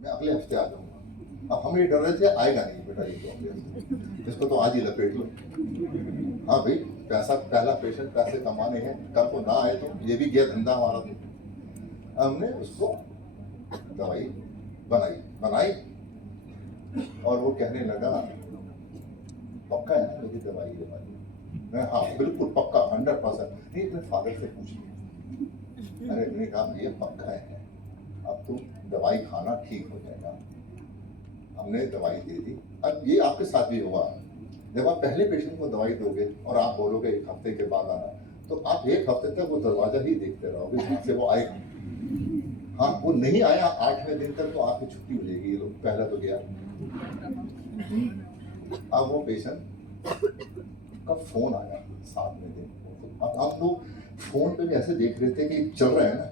मैं अगले हफ्ते आ जाऊंगा। अब हम ये डर रहे थे आएगा नहीं बेटा ये तो अगले हफ्ते, इसको तो आज ही लपेट लो। हाँ भाई, पैसा पहला पेशेंट, पैसे कमाने हैं, कल को ना आए तो ये भी गया धंधा हमारा। तो हमने उसको दवाई बनाई और वो कहने लगा पक्का है ना मेरी दवाई ये वाली? मैं हाँ बिल्कुल पक्का 100%। नहीं अपने फादर से पूछ लिया। अरे मैंने कहा भैया पक्का है, अब तुम दवाई खाना ठीक हो जाएगा। हमने दवाई दे दी। अब ये आपके साथ भी होगा, जब आप पहले पेशेंट को दवाई दोगे और आप बोलोगे 1 हफ्ते के बाद आना, तो आप 1 हफ्ते तक वो दरवाजा ही देखते रहोगे जहाँ से वो आएगा। हाँ वो नहीं आया 8वें दिन तक तो आपकी छुट्टी हो जाएगी। ये लोग पहला तो गया। अब वो पेशेंट का फोन आया 7वें दिन। अब हम लोग फोन पे भी ऐसे देख रहे थे कि चल रहा है ना।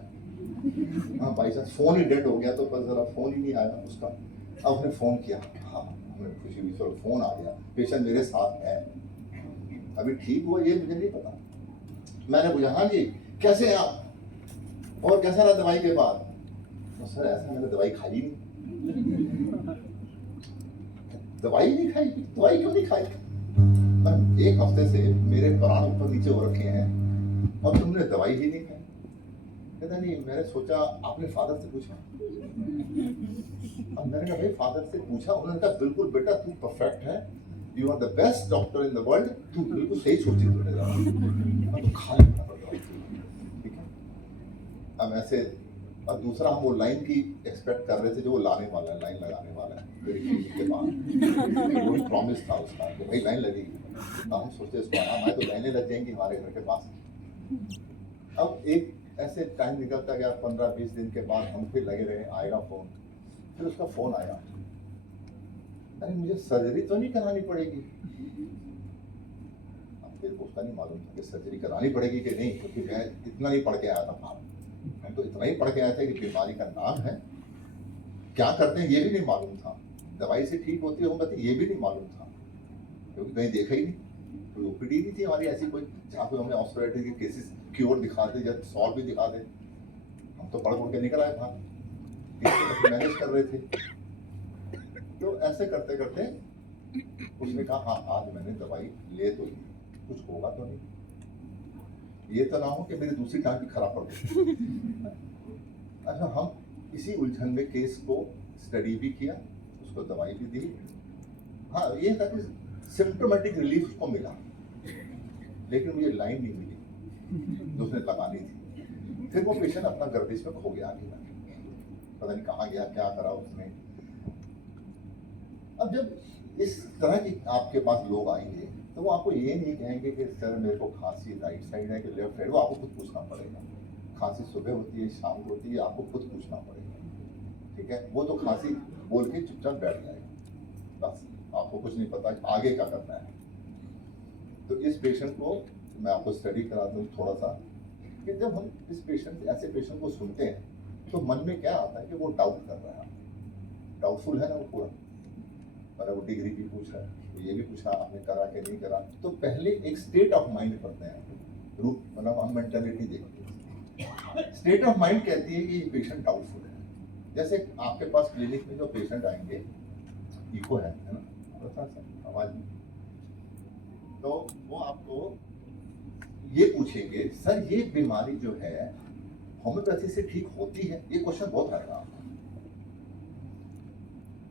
हाँ भाई साहब फोन ही डेड हो गया तो बस जरा फोन ही नहीं आया उसका। अब हमने फोन किया, हाँ हमें खुशी हुई, चलो फोन आ गया, पेशेंट मेरे साथ है। अभी ठीक हुआ ये मुझे नहीं पता। मैंने पूछा हाँ जी कैसे हैं आप और कैसा रहा दवाई के बाद? तो सर ऐसा मैंने दवाई खाई नहीं। दवाई नहीं खाई? दवाई क्यों नहीं खाई? 1 हफ्ते से मेरे प्राण ऊपर नीचे हो रखे हैं और तुमने दवाई ही नहीं खाई। कहता नहीं मैंने सोचा आपने फादर से पूछा। अब मैंने कहा भाई फादर से पूछा, उन्होंने कहा बिल्कुल बेटा तू परफेक्ट है, you are the best doctor in the world, तू बिल्कुल सही सोची तूने दवाई, तो खा लेना दवाई। ठीक है। अब ऐसे और दूसरा हम वो लाइन की एक्सपेक्ट कर रहे थे जो वो लाने वाला है, लाइन लगाने वाला है मेरी क्लिनिक के बाद। वही प्रॉमिस था उसका कि भाई लाइन लगेगी। अब हम सोचते इसको आना तो लाइनें लग जाएंगी हमारे घर के पास। अब एक ऐसे टाइम निकलता गया, 15-20 दिन के बाद हम फिर लगे रहे आएगा फोन। फिर उसका फोन आया, अरे मुझे सर्जरी तो नहीं करानी पड़ेगी? अब फिर उसका नहीं मालूम था कि सर्जरी करानी पड़ेगी कि नहीं, क्योंकि मैं इतना नहीं पढ़ के आया था बाहर। मैं तो इतना ही पढ़ के आया था कि बीमारी का नाम है, क्या करते हैं ये भी नहीं मालूम था, दवाई से ठीक होती है होम्योपैथी ये भी नहीं मालूम था, क्योंकि कहीं देखा ही नहीं। कोई ओपीडी नहीं थी हमारी ऐसी कोई जहाँ पे हमें ऑस्टोराइटिस के केसेस क्योर दिखा दे या सॉल्व भी दिखा दे। हम तो पढ़ के निकल आए बाहर, मैनेज कर रहे थे। तो ऐसे करते करते उसने कहा हाँ आज मैंने दवाई ले तो ली, कुछ होगा तो नहीं, ये तो ना हो कि मेरी दूसरी टांग भी खराब पड़ गई। अच्छा हम इसी उलझन में केस को स्टडी भी किया, उसको दवाई भी दी। हाँ ये था कि सिम्टोमेटिक रिलीफ उसको मिला, लेकिन मुझे लाइन नहीं मिली जो उसने लगानी थी। फिर वो पेशेंट अपना गर्दिश में खो गया, आगे पता नहीं कहाँ गया, क्या करा उसने। अब जब इस तरह की आपके पास लोग आएंगे तो वो आपको ये नहीं कहेंगे कि सर मेरे को खांसी राइट साइड है कि लेफ्ट साइड, वो आपको खुद पूछना पड़ेगा। खांसी सुबह होती है शाम को होती है, आपको खुद पूछना पड़ेगा। ठीक है, वो तो खांसी बोल के चुपचाप बैठ जाएगा, बस आपको कुछ नहीं पता आगे क्या करना है। तो इस पेशेंट को मैं आपको स्टडी करा दूँ थोड़ा सा कि जब हम इस पेशेंट ऐसे पेशेंट को सुनते हैं तो मन में क्या आता है कि वो डाउट कर रहा है, डाउटफुल है ना वो पूरा। मैंने वो डिग्री भी पूछा, तो ये भी पूछा आपने करा कि नहीं करा। तो पहले एक स्टेट ऑफ माइंड करते हैं, रूप मतलब हम मेंटालिटी देखते हैं। स्टेट ऑफ माइंड कहती है कि ये पेशेंट डाउटफुल है। जैसे आपके पास क्लिनिक में जो पेशेंट आएंगे, इको है ना, आवाज में, तो वो आपको ये पूछेंगे सर ये बीमारी जो है होम्योपैथी से ठीक होती है? ये क्वेश्चन बहुत आएगा आपको,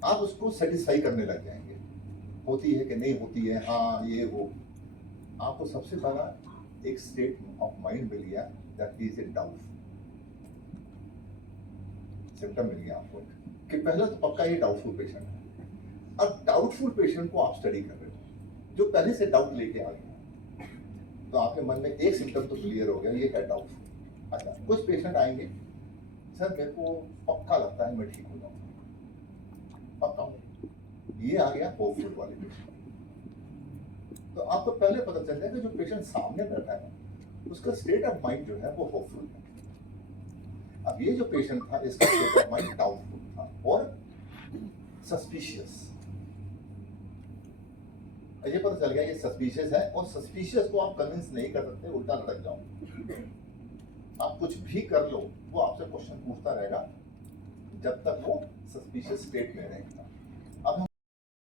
आप उसको सेटिस्फाई करने लग जाएंगे, होती है कि नहीं होती है, हाँ ये वो। आपको सबसे बड़ा एक स्टेट ऑफ माइंड मिल गया that is a doubt, symptom मिल गया आपको कि पहला तो पक्का ये डाउटफुल पेशेंट है। अब डाउटफुल पेशेंट को आप स्टडी कर रहे हो जो पहले से डाउट लेके आ गया, तो आपके मन में एक सिम्टम तो क्लियर हो गया, ये है डाउटफुल। अच्छा कुछ पेशेंट आएंगे, सर मेरे को पक्का लगता है मैं ठीक हो जाऊंगा, पक्का, ये आ गया होपफुल वाले पेशेंट। तो आपको पहले पता चल जाएगा जो पेशेंट सामने बैठा है उसका स्टेट ऑफ माइंड जो है वो होपफुल है। अब ये जो पेशेंट था इसका स्टेट ऑफ माइंड डाउटफुल था और सस्पिशियस। ये पता चल गया ये सस्पिशियस है, और सस्पिशियस को आप कन्विंस नहीं कर सकते, उल्टा लटक जाओ। आप कुछ भी कर लो वो आपसे क्वेश्चन पूछता रहेगा, जब तक वो सस्पिशियस स्टेट में रहेगा।